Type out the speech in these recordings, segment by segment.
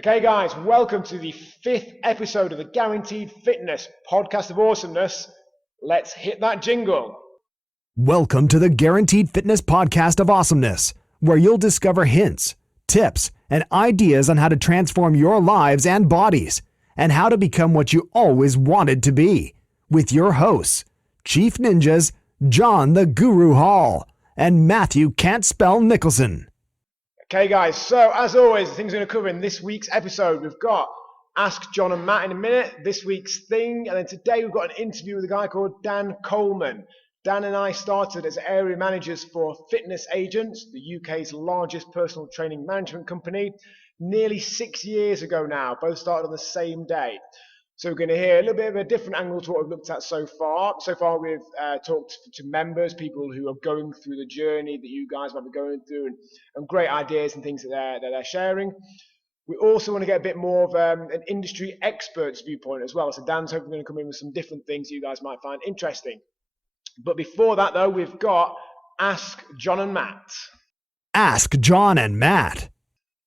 Okay, guys, welcome to the 5th episode of the Guaranteed Fitness podcast of Awesomeness. Let's hit that jingle. Welcome to the Guaranteed Fitness podcast of Awesomeness, where you'll discover hints, tips, and ideas on how to transform your lives and bodies, and how to become what you always wanted to be, with your hosts, Chief Ninjas, John the Guru Hall, and Matthew Can't Spell Nicholson. Okay, guys, so as always, the things we're going to cover in this week's episode, we've got Ask John and Matt in a minute, this week's thing, and then today we've got an interview with a guy called Dan Coleman. Dan and I started as area managers for Fitness Agents, the UK's largest personal training management company, nearly 6 years ago now. Both started on the same day. So we're going to hear a little bit of a different angle to what we've looked at so far. So far we've talked to members, people who are going through the journey that you guys might be going through, and great ideas and things that they're sharing. We also want to get a bit more of an industry expert's viewpoint as well. So Dan's hopefully going to come in with some different things you guys might find interesting. But before that, though, we've got Ask John and Matt. Ask John and Matt.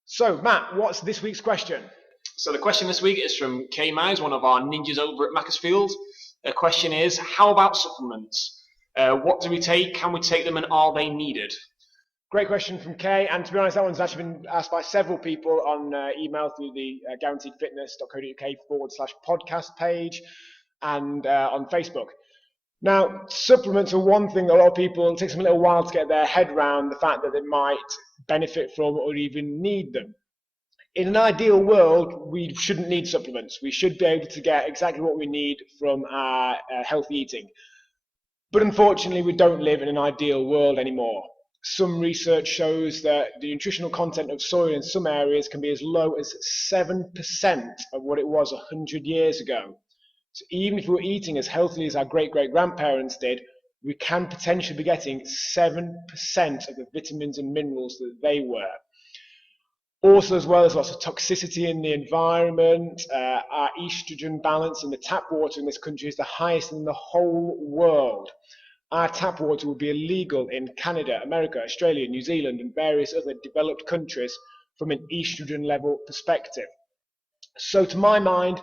So, Matt, what's this week's question? So the question this week is from Kay Myers, one of our ninjas over at Macclesfield. The question is, how about supplements? What do we take? Can we take them, and are they needed? Great question from Kay, and to be honest, that one's actually been asked by several people on email through the guaranteedfitness.co.uk/podcast page and on Facebook. Now, supplements are one thing that a lot of people, it takes them a little while to get their head around the fact that they might benefit from or even need them. In an ideal world, we shouldn't need supplements. We should be able to get exactly what we need from our healthy eating. But unfortunately, we don't live in an ideal world anymore. Some research shows that the nutritional content of soy in some areas can be as low as 7% of what it was 100 years ago. So even if we're eating as healthily as our great-great-grandparents did, we can potentially be getting 7% of the vitamins and minerals that they were. Also, as well, there's lots of toxicity in the environment. Our estrogen balance in the tap water in this country is the highest in the whole world. Our tap water will be illegal in Canada, America, Australia, New Zealand, and various other developed countries from an estrogen level perspective. So to my mind,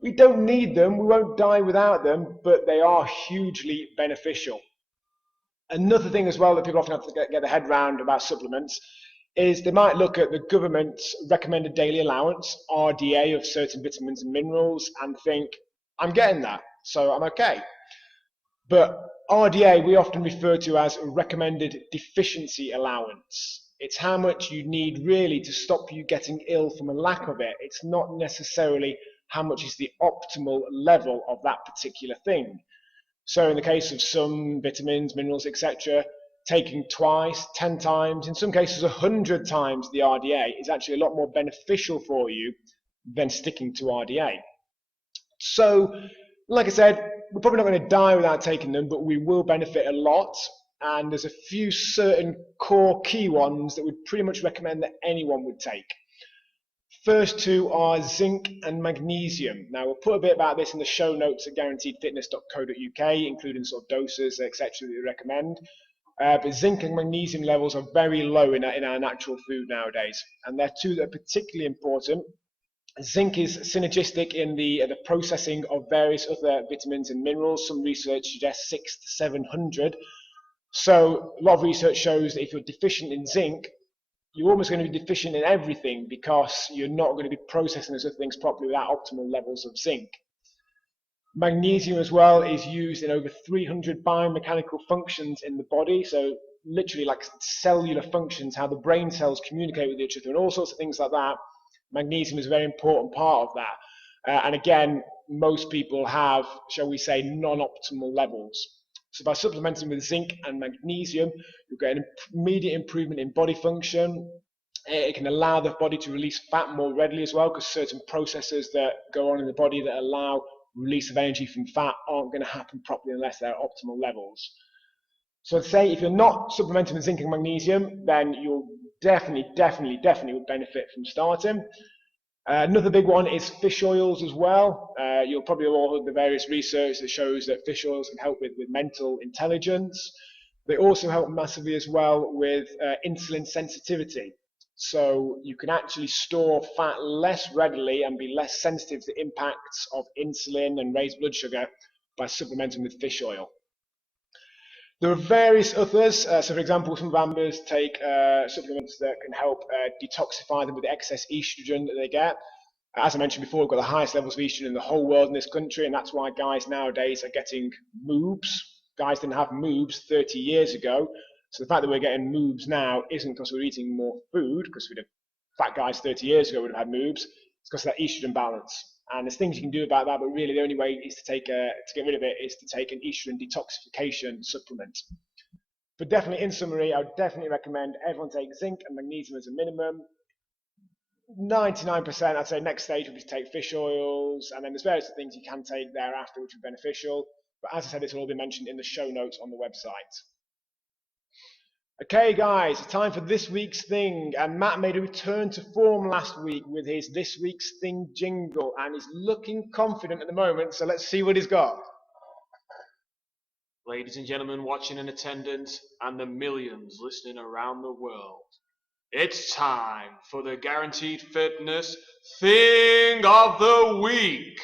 we don't need them, we won't die without them, but they are hugely beneficial. Another thing as well that people often have to get their head around about supplements is they might look at the government's recommended daily allowance, RDA, of certain vitamins and minerals and think, I'm getting that, so I'm okay. But RDA we often refer to as a recommended deficiency allowance. It's how much you need really to stop you getting ill from a lack of it. It's not necessarily how much is the optimal level of that particular thing. So in the case of some vitamins, minerals, etc., taking twice, 10 times, in some cases 100 times the RDA is actually a lot more beneficial for you than sticking to RDA. So, like I said, we're probably not going to die without taking them, but we will benefit a lot. And there's a few certain core key ones that we'd pretty much recommend that anyone would take. First two are zinc and magnesium. Now, we'll put a bit about this in the show notes at guaranteedfitness.co.uk, including sort of doses, etc. that we recommend. But zinc and magnesium levels are very low in our natural food nowadays, and they're two that are particularly important. Zinc is synergistic in the processing of various other vitamins and minerals. Some research suggests 600 to 700. So a lot of research shows that if you're deficient in zinc, you're almost going to be deficient in everything because you're not going to be processing those other things properly without optimal levels of zinc. Magnesium as well is used in over 300 biomechanical functions in the body, so literally like cellular functions, how the brain cells communicate with each other and all sorts of things like that. Magnesium is a very important part of that. And again, most people have, shall we say, non-optimal levels. So by supplementing with zinc and magnesium, you'll get an immediate improvement in body function. It can allow the body to release fat more readily as well, because certain processes that go on in the body that allow release of energy from fat aren't going to happen properly unless they're at optimal levels. So I'd say if you're not supplementing with zinc and magnesium, then you'll definitely would benefit from starting. Another big one is fish oils as well. You'll probably have all heard the various research that shows that fish oils can help with mental intelligence. They also help massively as well with insulin sensitivity. So you can actually store fat less readily and be less sensitive to the impacts of insulin and raised blood sugar by supplementing with fish oil. There are various others. So for example, some of our members take supplements that can help detoxify them with the excess estrogen that they get. As I mentioned before, we've got the highest levels of estrogen in the whole world in this country, and that's why guys nowadays are getting moobs. Guys didn't have moobs 30 years ago. So the fact that we're getting moobs now isn't because we're eating more food, because fat guys 30 years ago would have had moobs. It's because of that estrogen balance. And there's things you can do about that, but really the only way is to get rid of it is to take an estrogen detoxification supplement. But definitely, in summary, I would definitely recommend everyone take zinc and magnesium as a minimum. 99%, I'd say next stage would be to take fish oils, and then there's various things you can take thereafter which are beneficial. But as I said, this will all be mentioned in the show notes on the website. Okay, guys, it's time for this week's thing. And Matt made a return to form last week with his This Week's Thing jingle, and he's looking confident at the moment, so let's see what he's got. Ladies and gentlemen watching in attendance, and the millions listening around the world, it's time for the Guaranteed Fitness Thing of the Week.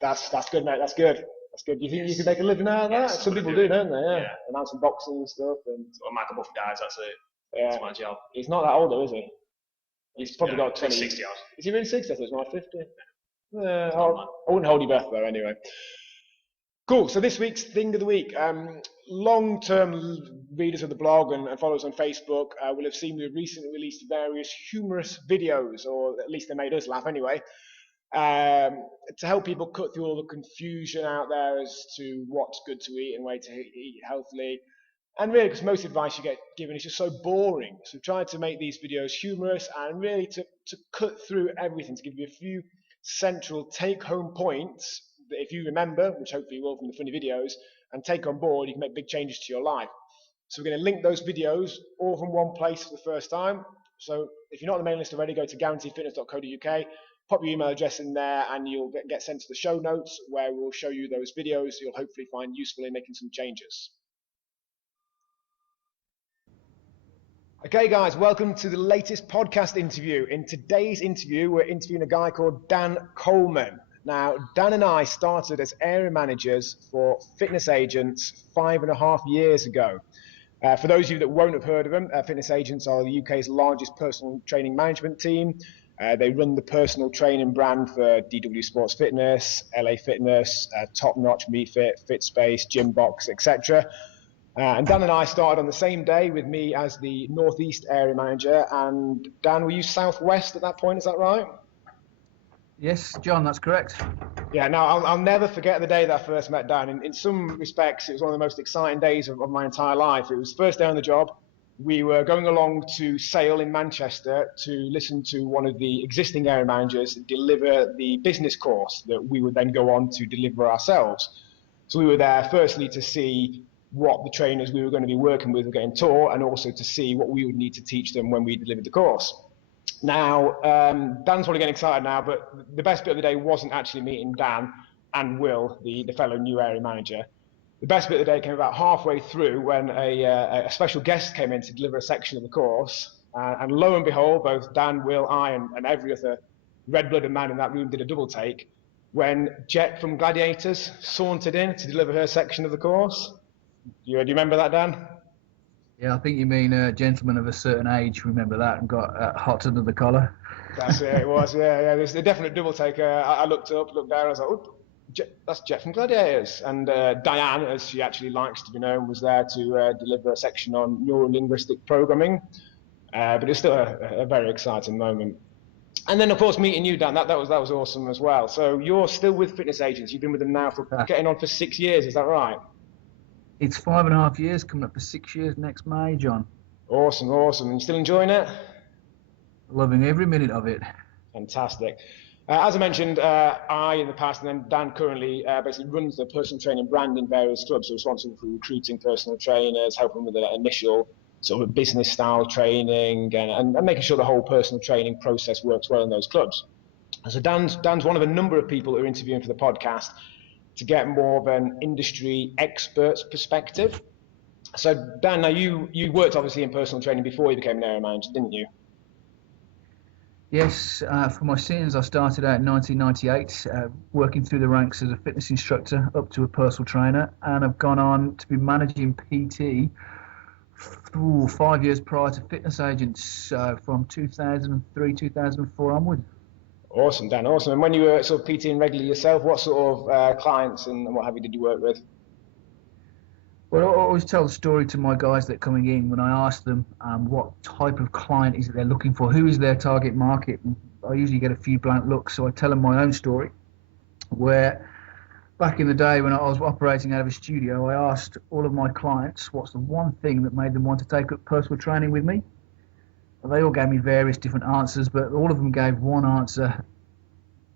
That's good, mate. That's good. That's good. Do you think you could make a living out of that? Yes, some people do, don't they? Yeah. Announcing boxing and stuff. And Well, Michael Buff guys, that's it. yeah, That's my job. he's not that old though, is he? He's probably got 20. 60 hours. Is he really 60? I thought he was more 50. I wouldn't hold your breath though, anyway. Cool. So this week's thing of the week. Long-term readers of the blog and followers on Facebook will have seen we've recently released various humorous videos, or at least they made us laugh anyway, to help people cut through all the confusion out there as to what's good to eat and way to eat healthily. And really, because most advice you get given is just so boring. So we've tried to make these videos humorous and really to cut through everything, to give you a few central take-home points that if you remember, which hopefully you will from the funny videos, and take on board, you can make big changes to your life. So we're going to link those videos all from one place for the first time. So if you're not on the mailing list already, go to guaranteedfitness.co.uk, pop your email address in there, and you'll get sent to the show notes where we'll show you those videos you'll hopefully find useful in making some changes. Okay, guys, welcome to the latest podcast interview. In today's interview, we're interviewing a guy called Dan Coleman. Now, Dan and I started as area managers for Fitness Agents 5.5 years ago. For those of you that won't have heard of them, Fitness Agents are the UK's largest personal training management team. They run the personal training brand for DW Sports Fitness, LA Fitness, Top Notch, MeFit, FitSpace, Gymbox, etc. And Dan and I started on the same day with me as the Northeast area manager. And Dan, were you Southwest at that point? Is that right? Yes, John, that's correct. Yeah, now I'll never forget the day that I first met Dan. In some respects, it was one of the most exciting days of my entire life. It was the first day on the job. We were going along to Sale in Manchester to listen to one of the existing area managers deliver the business course that we would then go on to deliver ourselves. So we were there firstly to see what the trainers we were going to be working with were getting taught, and also to see what we would need to teach them when we delivered the course. Now, Dan's probably getting excited now, but the best bit of the day wasn't actually meeting Dan and Will, the fellow new area manager. The best bit of the day came about halfway through when a special guest came in to deliver a section of the course. And lo and behold, both Dan, Will, I, and every other red-blooded man in that room did a double take when Jet from Gladiators sauntered in to deliver her section of the course. Do you remember that, Dan? Yeah, I think you mean a gentleman of a certain age, remember that, and got hot under the collar. That's it, it was, yeah. There's a definite double take. I looked up, looked down, I was like, oh, that's Jet from Gladiators. And Diane, as she actually likes to be known, was there to deliver a section on neuro-linguistic programming. But it's still a very exciting moment. And then, of course, meeting you, Dan, that was awesome as well. So you're still with Fitness Agents. You've been with them now for getting on for 6 years, is that right? It's 5.5 years, coming up for 6 years next May, John. Awesome. You still enjoying it? Loving every minute of it. Fantastic. As I mentioned, I in the past, and then Dan currently basically runs the personal training brand in various clubs, so responsible for recruiting personal trainers, helping with the initial sort of business style training, and making sure the whole personal training process works well in those clubs. So Dan's one of a number of people who are interviewing for the podcast to get more of an industry expert's perspective. So Dan, now you worked obviously in personal training before you became an area manager, didn't you? Yes, for my sins, I started out in 1998, working through the ranks as a fitness instructor up to a personal trainer, and I've gone on to be managing PT 5 years prior to fitness agents, from 2003, 2004 onward. Awesome, Dan. Awesome. And when you were sort of PTing regularly yourself, what sort of clients and what have you did you work with? Well, I always tell the story to my guys that are coming in when I ask them what type of client is it they're looking for, who is their target market. And I usually get a few blank looks, so I tell them my own story, where back in the day when I was operating out of a studio, I asked all of my clients what's the one thing that made them want to take up personal training with me. And they all gave me various different answers, but all of them gave one answer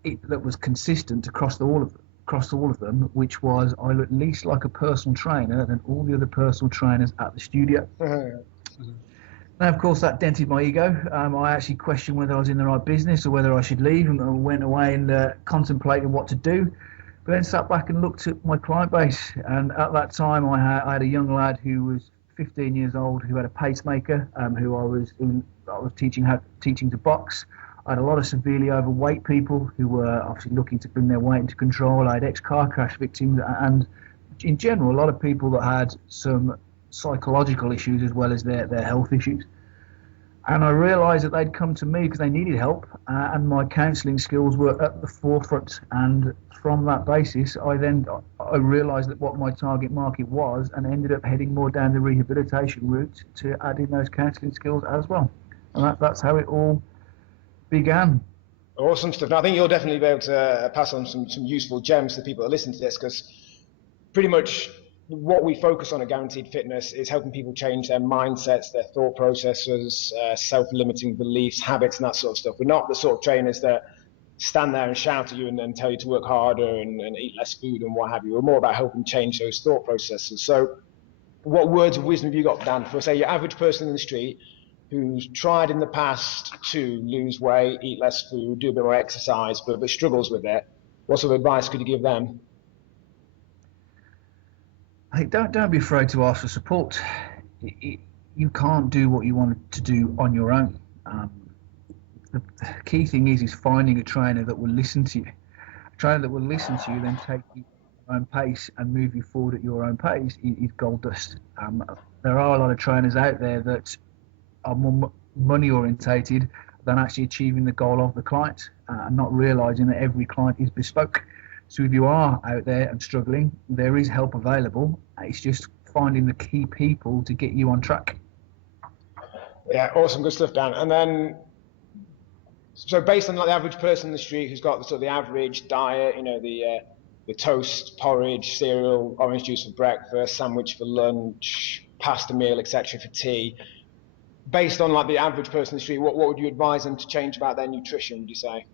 that was consistent across all of them, which was I look least like a personal trainer than all the other personal trainers at the studio. Now, of course, that dented my ego. I actually questioned whether I was in the right business or whether I should leave, and went away and contemplated what to do. But then sat back and looked at my client base, and at that time I had a young lad who was 15 years old who had a pacemaker, who I was teaching to box. I had a lot of severely overweight people who were obviously looking to bring their weight into control. I had ex-car crash victims, and in general, a lot of people that had some psychological issues as well as their health issues. And I realised that they'd come to me because they needed help, and my counselling skills were at the forefront. And from that basis, I realised that what my target market was, and ended up heading more down the rehabilitation route to add in those counselling skills as well. And that's how it all began. Awesome stuff. Now, I think you'll definitely be able to pass on some useful gems to people that listen to this, because pretty much what we focus on at Guaranteed Fitness is helping people change their mindsets, their thought processes, self-limiting beliefs, habits, and that sort of stuff. We're not the sort of trainers that stand there and shout at you and then tell you to work harder and eat less food and what have you. We're more about helping change those thought processes. So what words of wisdom have you got, Dan, for, say, your average person in the street who's tried in the past to lose weight, eat less food, do a bit more exercise, but struggles with it? What sort of advice could you give them? Hey, don't be afraid to ask for support. You can't do what you want to do on your own. The key thing is finding a trainer that will listen to you. A trainer that will listen to you, then take you at your own pace and move you forward at your own pace is gold dust. There are a lot of trainers out there that are more money orientated than actually achieving the goal of the client, and not realizing that every client is bespoke. So if you are out there and struggling, there is help available. It's just finding the key people to get you on track. Yeah, awesome, good stuff, Dan. And then, so based on like the average person in the street who's got the sort of the average diet, you know, the toast, porridge, cereal, orange juice for breakfast, sandwich for lunch, pasta meal, etc. for tea. Based on like the average person in the street, what would you advise them to change about their nutrition, would you say?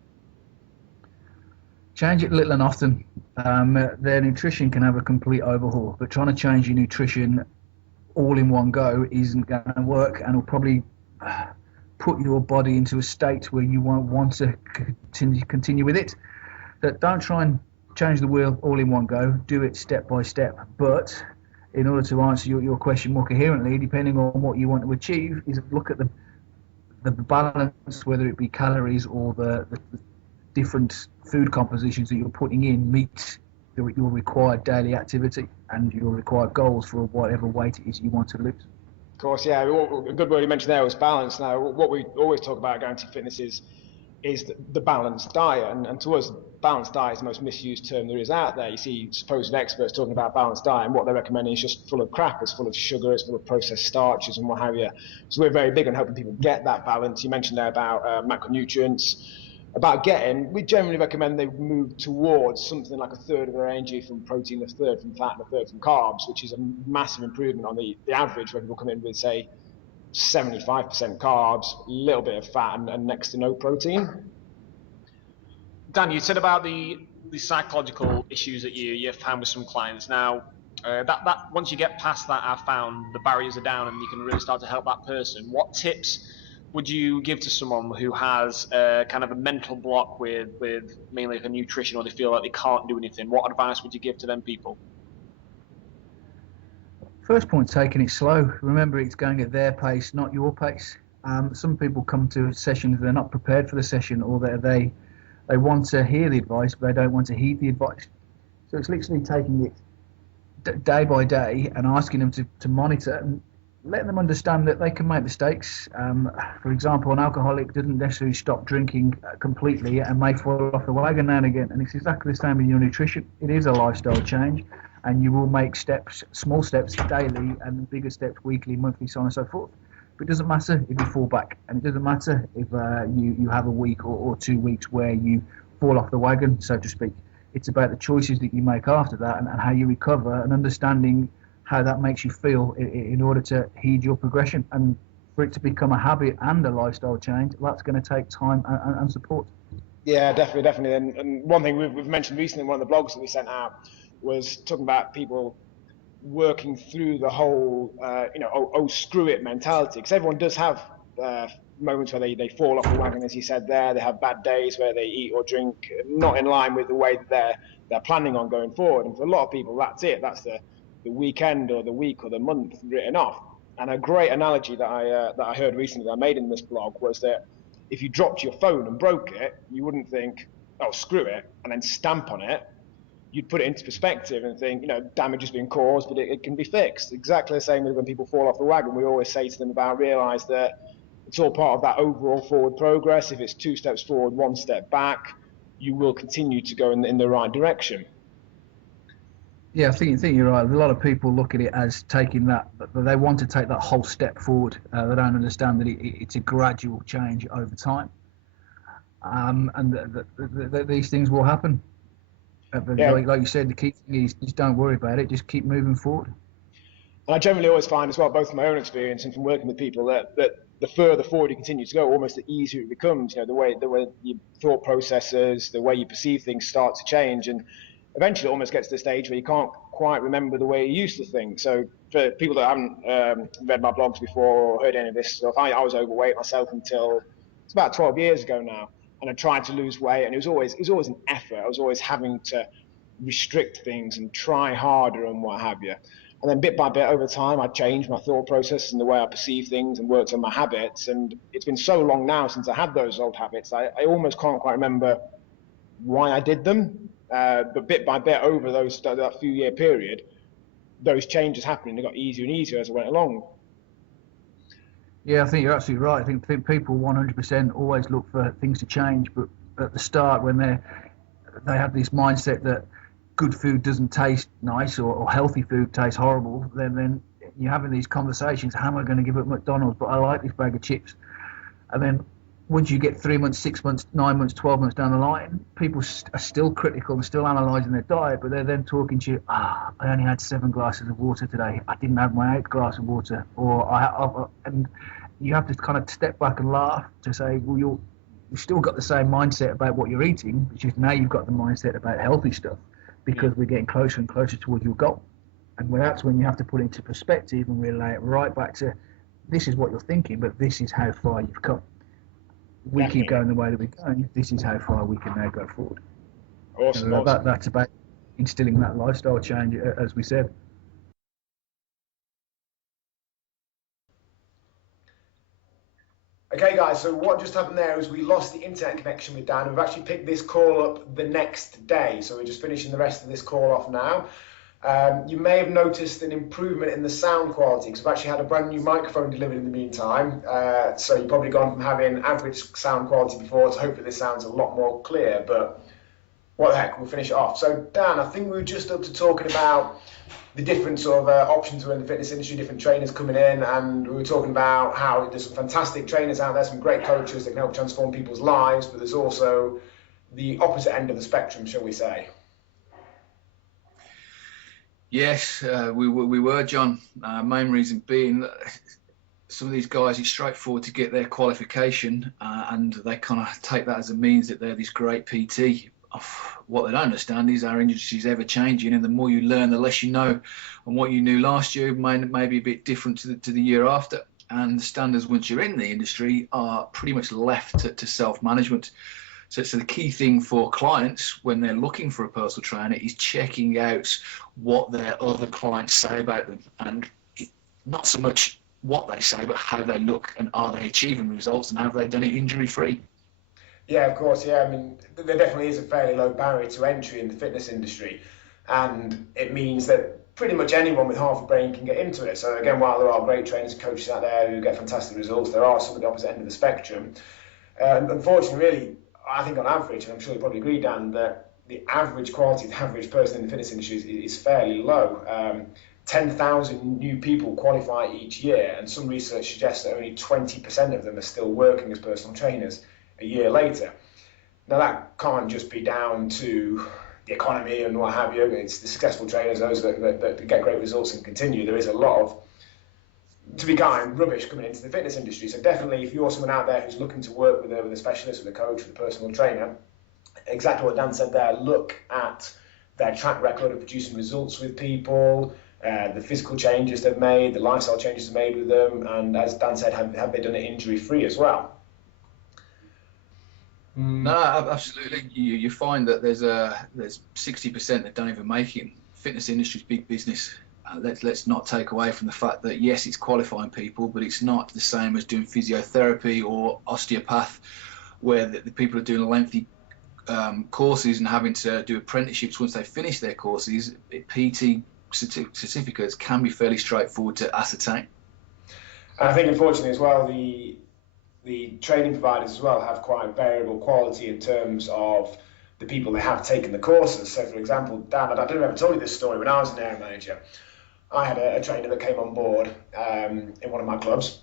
Change it little and often. Their nutrition can have a complete overhaul, but trying to change your nutrition all in one go isn't going to work, and will probably put your body into a state where you won't want to continue with it. So don't try and change the wheel all in one go. Do it step by step. But in order to answer your question more coherently, depending on what you want to achieve, is look at the balance, whether it be calories or the different food compositions that you're putting in meet your required daily activity and your required goals for whatever weight it is you want to lose. Of course, yeah. A good word you mentioned there was balance. Now, what we always talk about at Guaranteed Fitness is the balanced diet, and to us, balanced diet is the most misused term there is out there. You see supposed experts talking about balanced diet, and what they're recommending is just full of crap. It's full of sugar, it's full of processed starches and what have you. So we're very big on helping people get that balance. You mentioned there about macronutrients. We generally recommend they move towards something like a third of their energy from protein, a third from fat, and a third from carbs, which is a massive improvement on the average, where people come in with, say, 75% carbs, a little bit of fat, and next to no protein. Dan, you said about the psychological issues that you found with some clients. Now, that once you get past that, I've found the barriers are down and you can really start to help that person. What tips would you give to someone who has kind of a mental block with mainly like a nutrition, or they feel like they can't do anything? What advice would you give to them people? First point, taking it slow. Remember, it's going at their pace, not your pace. Some people come to sessions, they're not prepared for the session, or they want to hear the advice, but they don't want to heed the advice. So it's literally taking it day by day and asking them to monitor and letting them understand that they can make mistakes. For example, an alcoholic doesn't necessarily stop drinking completely and may fall off the wagon now and again. And it's exactly the same with your nutrition. It is a lifestyle change, and you will make steps, small steps daily and bigger steps weekly, monthly, so on and so forth. But it doesn't matter if you fall back, and it doesn't matter if you have a week or 2 weeks where you fall off the wagon, so to speak. It's about the choices that you make after that and how you recover, and understanding how that makes you feel in order to heed your progression. And for it to become a habit and a lifestyle change, that's going to take time and support. Yeah, definitely. And one thing we've mentioned recently in one of the blogs that we sent out was talking about people working through the whole, screw it mentality. Because everyone does have moments where they fall off the wagon, as you said there. They have bad days where they eat or drink not in line with the way that they're planning on going forward. And for a lot of people, that's it. That's the weekend or the week or the month written off. And a great analogy that I heard recently that I made in this blog was that if you dropped your phone and broke it, you wouldn't think, oh, screw it, and then stamp on it. You'd put it into perspective and think, damage has been caused, but it can be fixed. Exactly the same with when people fall off the wagon. We always say to them realize that it's all part of that overall forward progress. If it's 2 steps forward, 1 step back, you will continue to go in the right direction. Yeah, I think you're right. A lot of people look at it as taking that, but they want to take that whole step forward. They don't understand that it's a gradual change over time, and that these things will happen. Like you said, the key thing is just don't worry about it. Just keep moving forward. And I generally always find as well, both from my own experience and from working with people, that the further forward you continue to go, almost the easier it becomes. The way your thought processes, the way you perceive things start to change, and eventually it almost gets to the stage where you can't quite remember the way you used to think. So for people that haven't read my blogs before or heard any of this stuff, I was overweight myself until it's about 12 years ago now, and I tried to lose weight, and it was always an effort. I was always having to restrict things and try harder and what have you. And then bit by bit over time, I changed my thought process and the way I perceive things and worked on my habits. And it's been so long now since I had those old habits, I almost can't quite remember why I did them. But bit by bit over that few year period, those changes happened and they got easier and easier as I went along. Yeah, I think you're absolutely right. I think people 100% always look for things to change, but at the start when they have this mindset that good food doesn't taste nice or healthy food tastes horrible, then you're having these conversations, how am I going to give up McDonald's, but I like this bag of chips? And then once you get 3 months, 6 months, 9 months, 12 months down the line, people are still critical and still analysing their diet, but they're then talking to you, I only had 7 glasses of water today. I didn't have my 8th glass of water. And you have to kind of step back and laugh to say, well, you've still got the same mindset about what you're eating, it's just now you've got the mindset about healthy stuff because we're getting closer and closer towards your goal. And that's when you have to put it into perspective and relay it right back to, this is what you're thinking, but this is how far you've come. We keep going the way that we're going, this is how far we can now go forward. Awesome. That's about instilling that lifestyle change, as we said. Okay, guys, so what just happened there is we lost the internet connection with Dan. We've actually picked this call up the next day, so we're just finishing the rest of this call off now. You may have noticed an improvement in the sound quality because we've actually had a brand new microphone delivered in the meantime. So you've probably gone from having average sound quality before to hopefully this sounds a lot more clear, but what the heck, we'll finish it off. So Dan, I think we were just up to talking about the different sort of options within the fitness industry, different trainers coming in, and we were talking about how there's some fantastic trainers out there, some great coaches that can help transform people's lives, but there's also the opposite end of the spectrum, shall we say. Yes, we were, John. Main reason being that some of these guys, it's straightforward to get their qualification, and they kind of take that as a means that they're this great PT. What they don't understand is our industry is ever changing, and the more you learn, the less you know. And what you knew last year may be a bit different to the year after. And the standards, once you're in the industry, are pretty much left to self-management. So the key thing for clients when they're looking for a personal trainer is checking out what their other clients say about them, and not so much what they say, but how they look and are they achieving results and have they done it injury-free. Yeah, of course. Yeah, I mean, there definitely is a fairly low barrier to entry in the fitness industry, and it means that pretty much anyone with half a brain can get into it. So again, while there are great trainers and coaches out there who get fantastic results, there are some at the opposite end of the spectrum. Unfortunately, really, I think on average, and I'm sure you probably agree, Dan, that the average quality of the average person in the fitness industry is fairly low. 10,000 new people qualify each year, and some research suggests that only 20% of them are still working as personal trainers a year later. Now, that can't just be down to the economy and what have you. It's the successful trainers, those that get great results and continue. There is a lot of, to be kind, rubbish coming into the fitness industry. So definitely, if you're someone out there who's looking to work with a specialist, with a coach, with a personal trainer, exactly what Dan said there, look at their track record of producing results with people, the physical changes they've made, the lifestyle changes they've made with them, and as Dan said, have they done it injury-free as well? No, absolutely. You find that there's 60% that don't even make it. Fitness industry's big business. Let's not take away from the fact that yes, it's qualifying people, but it's not the same as doing physiotherapy or osteopath, where the people are doing lengthy courses and having to do apprenticeships once they finish their courses. PT certificates can be fairly straightforward to ascertain. And I think, unfortunately, as well, the training providers as well have quite variable quality in terms of the people they have taken the courses. So, for example, Dan, I don't know if I ever told you this story, when I was an area manager, I had a trainer that came on board in one of my clubs.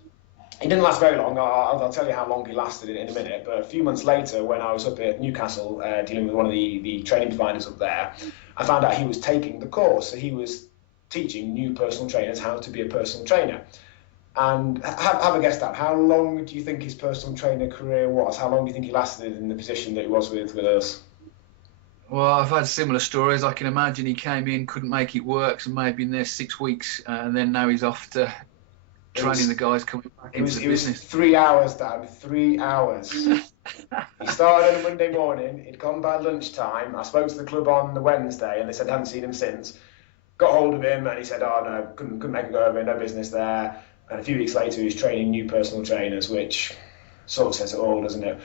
He didn't last very long. I'll tell you how long he lasted in a minute. But a few months later, when I was up at Newcastle dealing with one of the training providers up there, I found out he was taking the course. So he was teaching new personal trainers how to be a personal trainer. And have a guess, Dan, how long do you think his personal trainer career was? How long do you think he lasted in the position that he was with us? Well, I've had similar stories. I can imagine he came in, couldn't make it work, so maybe in there 6 weeks, and then now he's off to training the guys coming back into the business. It was 3 hours, Dan, 3 hours. He started on a Monday morning, he'd gone by lunchtime. I spoke to the club on the Wednesday, and they said they hadn't seen him since. Got hold of him, and he said, oh no, couldn't make him go over, no business there. And a few weeks later, he's training new personal trainers, which sort of says it all, doesn't it?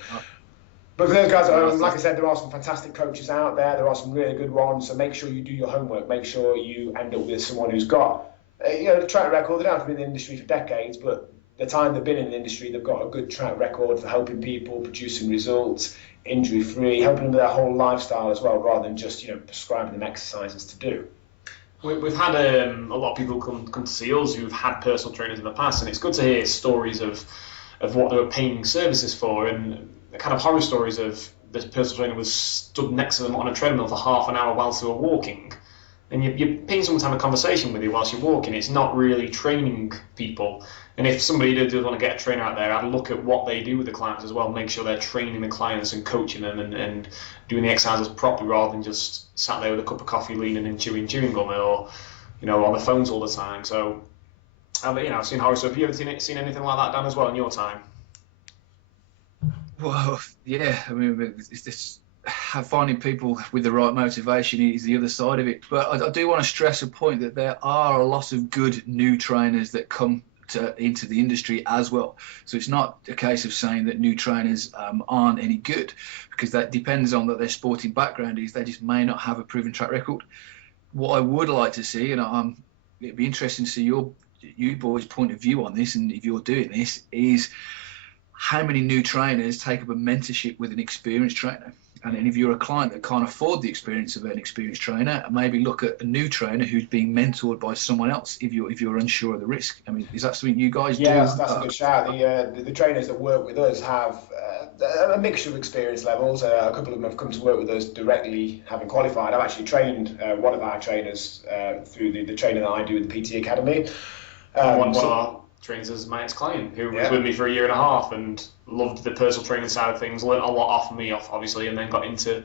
But for those guys at home, like I said, there are some fantastic coaches out there. There are some really good ones. So make sure you do your homework. Make sure you end up with someone who's got, a track record. They don't have to be in the industry for decades, but the time they've been in the industry, they've got a good track record for helping people, producing results, injury-free, helping them with their whole lifestyle as well, rather than just, prescribing them exercises to do. We've had a lot of people come to see us who've had personal trainers in the past, and it's good to hear stories of what they were paying services for, and the kind of horror stories of this personal trainer was stood next to them on a treadmill for half an hour whilst they were walking. And you're paying someone to have a conversation with you whilst you're walking. It's not really training people. And if somebody does want to get a trainer out there, I'd look at what they do with the clients as well, make sure they're training the clients and coaching them and doing the exercises properly, rather than just sat there with a cup of coffee leaning and chewing gum, or on the phones all the time. So I've seen horror. So have you ever seen anything like that, Dan, as well in your time? Well, yeah, I mean, it's this finding people with the right motivation is the other side of it. But I do want to stress a point that there are a lot of good new trainers that come into the industry as well. So it's not a case of saying that new trainers aren't any good, because that depends on what their sporting background is. They just may not have a proven track record. What I would like to see, and it'd be interesting to see you boys' point of view on this, and if you're doing this, is how many new trainers take up a mentorship with an experienced trainer. And if you're a client that can't afford the experience of an experienced trainer, maybe look at a new trainer who's being mentored by someone else if you're unsure of the risk. I mean, is that something you guys do? Yeah, that's a good shout. The trainers that work with us have a mixture of experience levels. A couple of them have come to work with us directly, having qualified. I've actually trained one of our trainers through the training that I do with the PT Academy. One of our trainers is my ex-client, who was with me for a year and a half and loved the personal training side of things, learned a lot off me, obviously, and then got into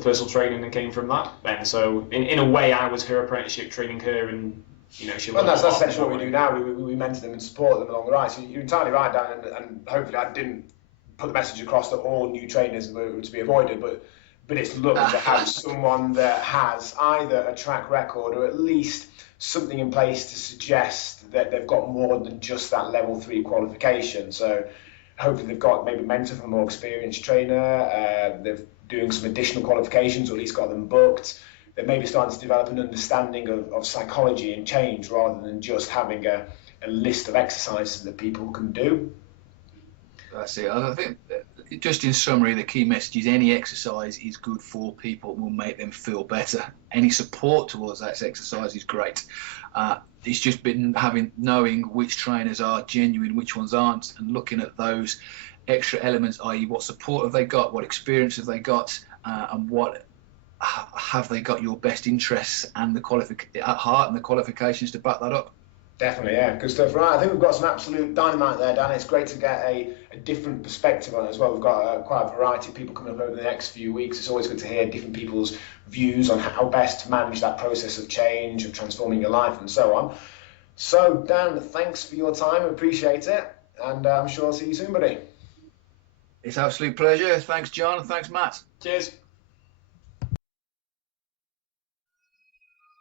personal training and came from that then. So in a way, I was her apprenticeship, training her, and she learned. That's essentially what we do now. We mentor them and support them along the ride. So you're entirely right, Dan, and hopefully I didn't put the message across that all new trainers were to be avoided, but but it's lovely to have someone that has either a track record or at least something in place to suggest that they've got more than just that level 3 qualification. So hopefully they've got maybe a mentor from a more experienced trainer, they're doing some additional qualifications or at least got them booked. They're maybe starting to develop an understanding of psychology and change rather than just having a list of exercises that people can do. That's it. I think, just in summary, the key message is any exercise is good for people and will make them feel better. Any support towards that exercise is great. It's just been knowing which trainers are genuine, which ones aren't, and looking at those extra elements, i.e. what support have they got, what experience have they got, and what have they got your best interests and at heart and the qualifications to back that up. Definitely, yeah, good stuff. Right, I think we've got some absolute dynamite there, Dan. It's great to get a different perspective on it as well. We've got quite a variety of people coming up over the next few weeks. It's always good to hear different people's views on how best to manage that process of change, of transforming your life and so on. So, Dan, thanks for your time. Appreciate it. And I'm sure I'll see you soon, buddy. It's an absolute pleasure. Thanks, John, and thanks, Matt. Cheers.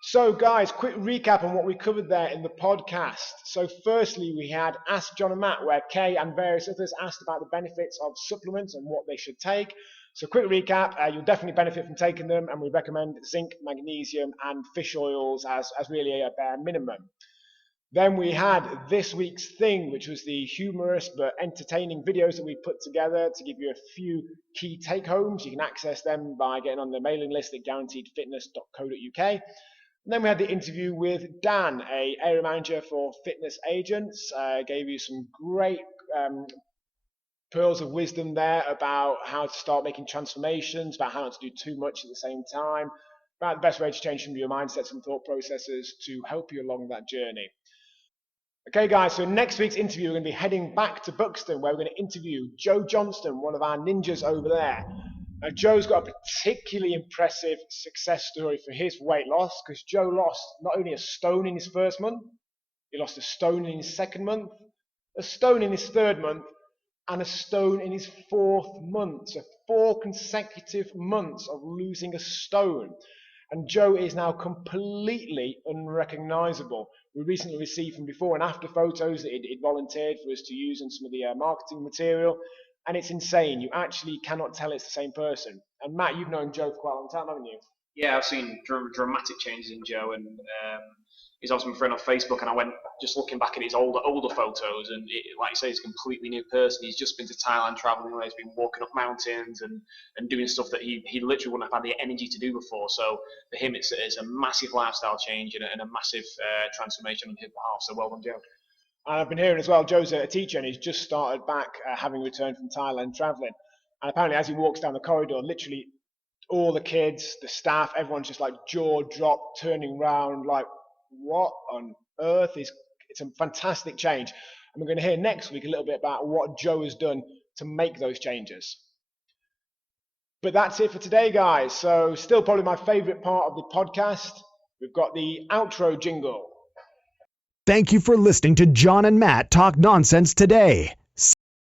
So guys, quick recap on what we covered there in the podcast. So firstly, we had Ask John and Matt, where Kay and various others asked about the benefits of supplements and what they should take. So quick recap, you'll definitely benefit from taking them, and we recommend zinc, magnesium and fish oils as really a bare minimum. Then we had this week's thing, which was the humorous but entertaining videos that we put together to give you a few key take-homes. You can access them by getting on the mailing list at guaranteedfitness.co.uk. And then we had the interview with Dan, an area manager for fitness agents. Gave you some great pearls of wisdom there about how to start making transformations, about how not to do too much at the same time, about the best way to change some of your mindsets and thought processes to help you along that journey. Okay, guys, so next week's interview, we're going to be heading back to Buxton, where we're going to interview Joe Johnston, one of our ninjas over there. Now, Joe's got a particularly impressive success story for his weight loss, because Joe lost not only a stone in his first month, he lost a stone in his second month, a stone in his third month, and a stone in his fourth month. So 4 consecutive months of losing a stone. And Joe is now completely unrecognisable. We recently received from before and after photos that he'd volunteered for us to use in some of the marketing material. And it's insane. You actually cannot tell it's the same person. And Matt, you've known Joe for quite a long time, haven't you? Yeah, I've seen dramatic changes in Joe, and he's also my friend on Facebook. And I went just looking back at his older photos, and like you say, he's a completely new person. He's just been to Thailand traveling. He's been walking up mountains and doing stuff that he literally wouldn't have had the energy to do before. So for him, it's a massive lifestyle change and a massive transformation on his behalf. So well done, Joe. And I've been hearing as well, Joe's a teacher and he's just started back having returned from Thailand traveling. And apparently as he walks down the corridor, literally all the kids, the staff, everyone's just like jaw dropped, turning around like, what on earth? It's a fantastic change. And we're going to hear next week a little bit about what Joe has done to make those changes. But that's it for today, guys. So still probably my favourite part of the podcast. We've got the outro jingle. Thank you for listening to John and Matt talk nonsense today.